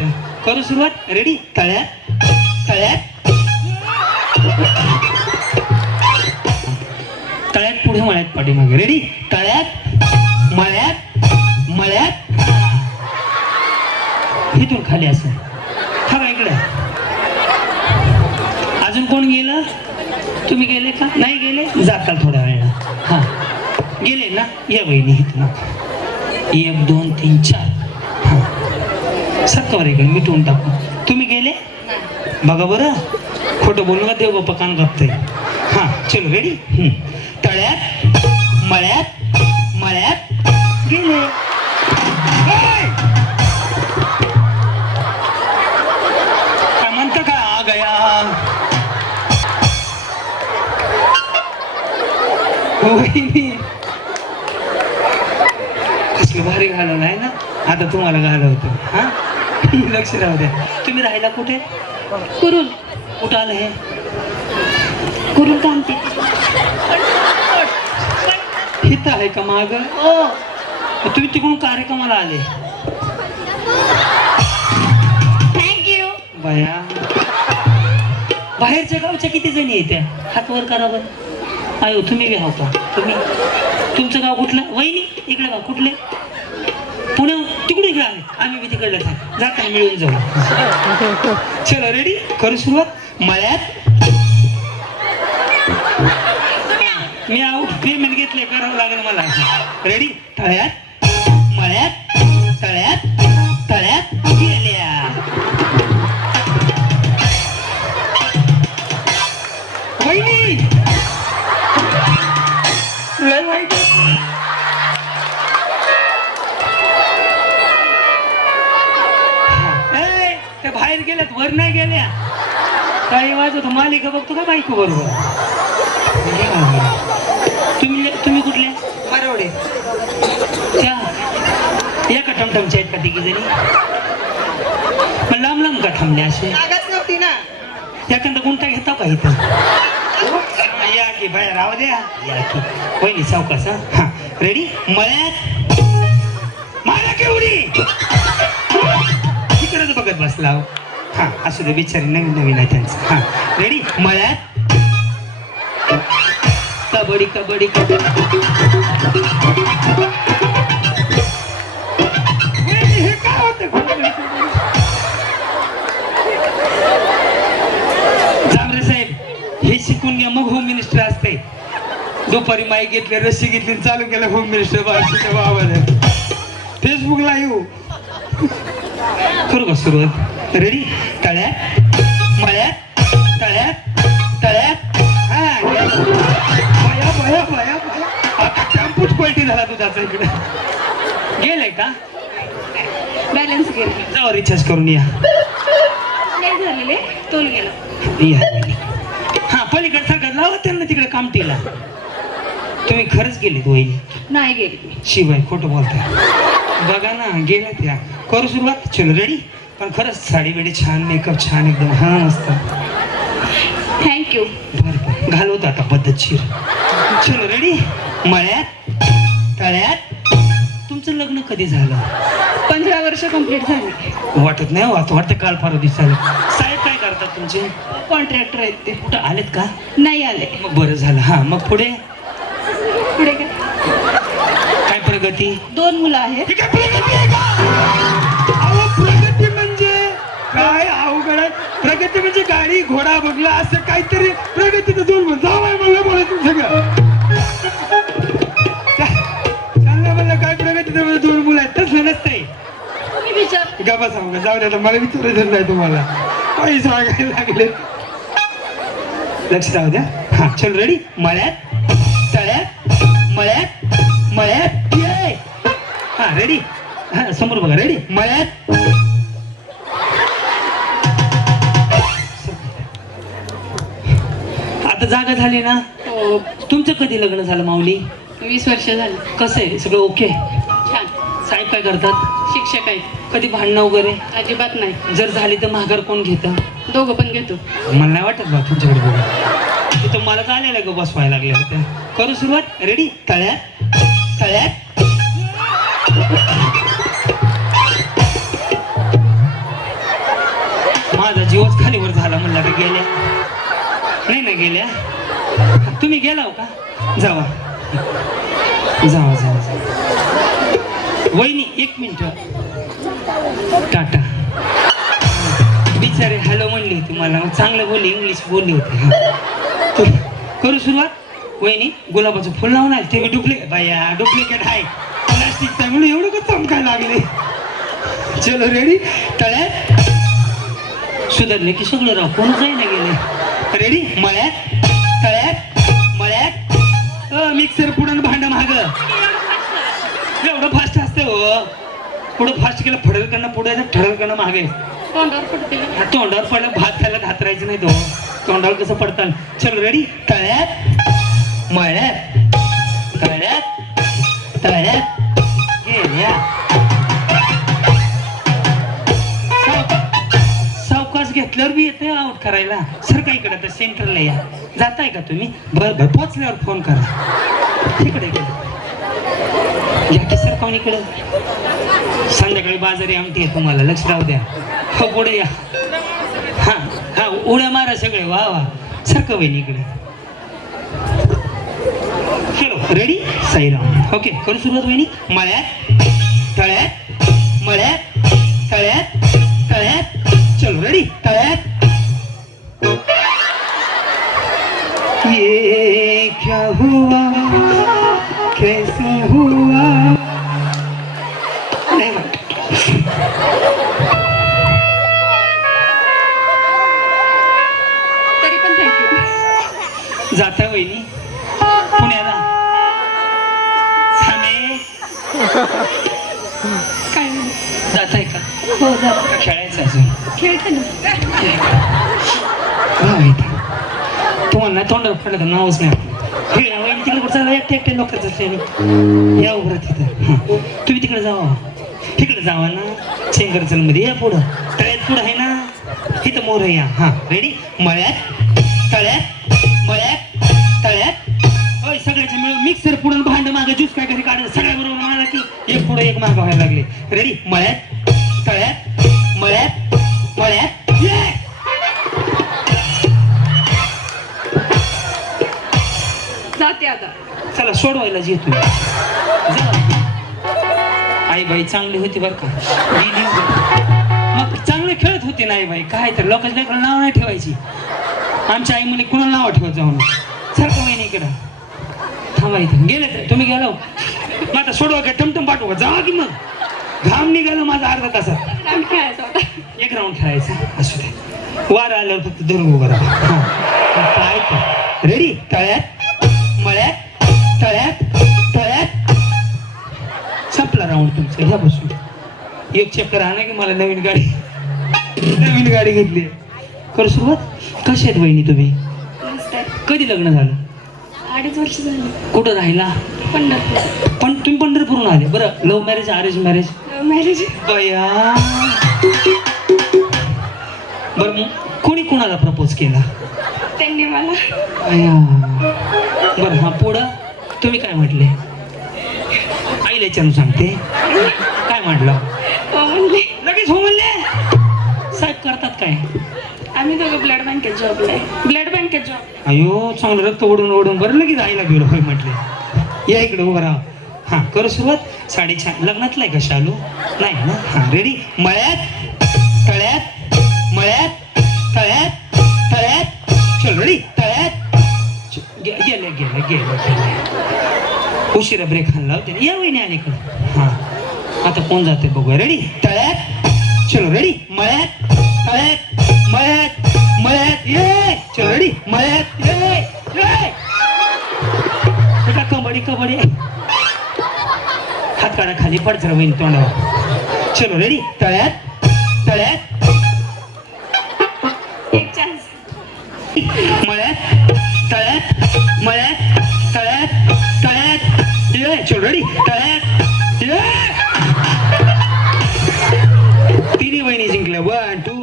वाटतं. करू सुरुवात. रेडी तळ्यात. तळ्यात. तळ्यात पुढे मळ्यात पाठीमागे. रेडी तळ्यात. मळ्यात. मळ्यात. इथून खाली असं. हा का इकडे. अजून कोण गेलं? तुम्ही गेले का? नाही गेले? जाताल थोड्या वेळेला हा. गेले ना? या बहिणी इथून एक दोन तीन चार. हा इकडे मिटवून टाकू. तुम्ही गेले? बघा बरं. खोटं बोलू का देव बाप्पा कान कापतंय. हा चलो रेडी तळ्यात मळ्यात मळ्यात गेले. काय म्हणतं का? आ गया. हो, वहिनी. कसलं भारी घालवलं आहे ना? आता तुम्हाला घालवतो. हा? लक्ष राहू द्या. तुम्ही राहिला कुठे? कुरुल. कुठं आलं हे? कुरुल कामते इथं आहे का माग? हो. तुम्ही तिकडून कार्यक्रमाला आले. थँक्यू बाया बाहेरच्या गावच्या किती जणी येत्या हात वर करा बरं. आयो तुम्ही हाव का तुम्ही. तुमचं गाव कुठलं? वहिनी? इकडे गाव कुठले? पुन्हा तिकडे इकडे आले. आम्ही बी तिकडे जाता मिळून जाऊ. चलो रेडी करू सुरुवात? मळ्यात? मी आऊ पेमेंट घेतले करावं लागेल मला. रेडी तळ्यात मळ्यात तळ्यात तळ्यात गेल्या. वहिनी! लय वाईट बाहेर गेल्यात वर नाही गेल्या. काही वाजत मालिका बघतो का बायको बरोबर? तुम्ही तुम्ही कुठले मरवडे. त्या एका टमटमच्या आहेत का तिघी जणी लांब लांब का थांबले असे? नव्हती ना. एखादा गुंटा घेता का इथं? या की बाहेर राहू द्या. या की. पहिली सावकाश हा. हा. रेडी मळ्यात. मारा केवढी? तिकडेच बघत बसला हा असू दे बिचारी नवीन नवीन आहे त्यांचं. हा रेडी मळ्यात? कबड्डी कबड्डी कबड्डी. हे काय होतं? जांभरे साहेब हे शिकून घ्या मग होम मिनिस्टर असते. दुपारी माईक घेतले रस्सी घेतली आणि चालू केलं होम मिनिस्टर बाळाच्या बाबा फेसबुकला येऊ करू का सुरुवात? रेडी तळ्यात मळ्यात तळ्यात तळ्यात हा बया बया बया बया आता टेम्पूच पलटी झाला इकडे गेले का बॅलन्स गेले जाऊ रिचार्ज करून या नाही झालेले तोल गेला या. हा पलीकडे सरकार लावा त्यांना तिकडे कामटीला तुम्ही खरंच गेले वहिनी नाही गेली शिवाय खोटं बोलताय बघा ना गेल्या त्या करू सुरुवात चलो रेडी पण खरंच साडी बिडी छान मेकअप छान एकदम. हा मस्त. थँक्यू बरं घालवतो आता पद्धतशीर चलो रेडी मळ्यात तळ्यात. तुमचं लग्न कधी झालं? पंधरा वर्ष कंप्लीट झाली. वाटत नाही वाटत वाटतं काल परवा दिसायला. साहेब काय करतात तुमचे? कॉन्ट्रॅक्टर आहेत ते. कुठं आलेत का? नाही आले. मग बरं झालं. हा मग पुढे? पुढे काय? काय प्रगती? दोन मुलं आहेत. ही काय प्रगती आहे का? घोडा बघला असं काहीतरी प्रगती तर दोन म्हणून जाऊ मला बोलायचं सगळं. चांगलं म्हणलं काय प्रगती तर म्हणजे दोन मुलं आहेत तसं नसतंय. तुम्ही विचार. गप्पा सांगू का जाऊ द्या मला विचारायचं नाही तुम्हाला. काही सांगायला लागले. लक्ष राहू द्या. हा चल रेडी मळ्यात तळ्यात मळ्यात मळ्यात ये! हा रेडी हा समोर बघा रेडी मळ्यात आता जागा झाली ना? हो. तुमचं कधी लग्न झालं माऊली? वीस वर्ष झाली. कसं आहे? सगळं ओके? छान. साहेब काय करतात? शिक्षक आहेत. कधी भांडणं वगैरे? अजिबात नाही. जर झाली तर महागार कोण घेतं? दोघं पण घेतो. मला नाही वाटत बा तुमच्याकडे बघून. तिथं मला चालेलं ग बसवायला लागल्या होत्या. करू सुरुवात? रेडी तळ्यात. तळ्यात. माझा जीवच खालीवर झाला म्हणला गेल्या. नाही ना गेल्या. तुम्ही गेला हो का? जावा. जावा जावा जावा. वहिनी एक मिनिट. टाटा. बिचारे हॅलो म्हणली होती मला. मग चांगलं बोलली इंग्लिश बोलली होती. हा. करू सुरुवात. वहिनी गुलाबाचं फुल लावून आले ते डुप्लिकेट बाया डुप्लिकेट आहे. प्लास्टिक त्यामुळे एवढं का चमकाय लागले? चलो रेडी तळ्यात. सुधारले की सगळं राव. कोण जाई ना गेले? रेडी मळ्यात तळ्यात मळ्यात. मिक्सर पुढं भांड माग. एवढं फास्ट असतं हो. पुढं फास्ट केलं फडककडनं पुढे ठळककडनं मागे. तोंडावर पडते हा तोंडावर पडलं भात खायला घातरायचं नाही तो. तोंडावर कसं पडतं चल रेडी तळ्यात मळ्यात तळ्यात तळ्यात. गेल्या घेतल्यावर बी येते आउट करायला. सर काय इकडे? तर सेंटरला या. जाताय का तुम्ही? बर बर पोचल्यावर फोन करा. तिकडे गेले या की सर कोण इकडे? संध्याकाळी बाजारी आमटी आहे तुम्हाला. लक्ष राहू द्या. हो पुढे या. हा हा उड्या मारा सगळे. वा वा. सारखं वहिनी इकडे? चलो रेडी साईराम. ओके करू सुरुवात वहिनी मळ्यात तळ्यात मळ्यात तळ्यात तळ्यात. चलो रेडी तळ्यात ये क्या हुआ कैसे हुआ खेळते ना. माहिती? तुम्हाला तोंडावर पडलं तर नावच नाही आपलं. हे ना, तिकडे कुठं चाललं एकटे एकटे लोकांचं असले या उभं तिथं. तुम्ही तिकडे जावा. तिकडे जावा ना. चेंगरचलमध्ये या पुढं. तळ्यात पुढं आहे ना. इथं मोर या. हां. रेडी मळ्यात तळ्यात मळ्यात तळ्यात. होय सगळ्याचे मिळून मिक्सर पुढून भांड मागं. ज्यूस काय कधी काढलं? सगळ्या बरोबर मला की. एक पुढं एक मागं व्हायला लागले. रेडी मळ्यात तुम्ही जा. आई बाई चांगली होती बरं का. मग चांगले खेळत होते नाही बाई काय तर लोकांच्या लेकराला नाव नाही ठेवायची. आमच्या आई म्हणे कुणाला नाव ठेवत जाऊन सारखं महिने इकडं. थांबा इथं. गेले तर. तुम्ही गेलो. मग आता सोडवा का टमटम पाठवा. जा की मग. घाम निघालं माझा अर्धा तासात. एक राऊंड खेळायचा. असू दे. वार आल्यावर फक्त धरून उभं राहा. हा. रेडी तळ्यात? तुमचा ह्या बसून एक चक्कर आणा की मला नवीन गाडी. नवीन गाडी घेतली. करू सुरुवात कशी आहेत वहिनी तुम्ही? कधी लग्न झालं? अडीच वर्ष झाली. कुठं राहिला? पंढरपूर. पण तुम्ही पंढरपूरून आले. बरं love marriage arrange marriage marriage बया. बर मग कोणी कोणाला प्रपोज केला? त्यांनी मला. बर हा पुढं तुम्ही काय म्हटले? आईला विचारून सांगते. काय म्हटलं? हो लगेच हो म्हणले? साहेब करतात काय? आम्ही दोघं ब्लड बँकेत जॉबला आहे. ब्लड बँकेत जॉब. अयो चांगलं रक्त ओढून ओढून बरं लगेच आईला गेलो होय म्हटले. या इकडे उभं राहा. हां करू सुरुवात. साडी छान लग्नातला आहे का शालू? नाही ना? हां रेडी मळ्यात तळ्यात मळ्यात तळ्यात तळ्यात. चल रेडी तळ्यात. गेले गेले गेले गेले. उशिरा ब्रेक हाणला होते या वहिनी अलीकडे हां. आता कोण जाते बघूया. रेडी तळ्यात. चलो रेडी मळ्यात. तळ्यात. मळ्यात. मळ्यात. ये. चलो रेडी मळ्यात. ये. ये. बेटा कबड्डी कबड्डी? हात काढा खाली पडचं वहिनी तोंडावर. चलो रेडी तळ्यात. तळ्यात. एक चान्स मळ्यात. तळ्यात. मळ्यात. तळ्यात ये चल रेडी तळ्यात ये तिन्ही बहिणी जिंकल्या वन टू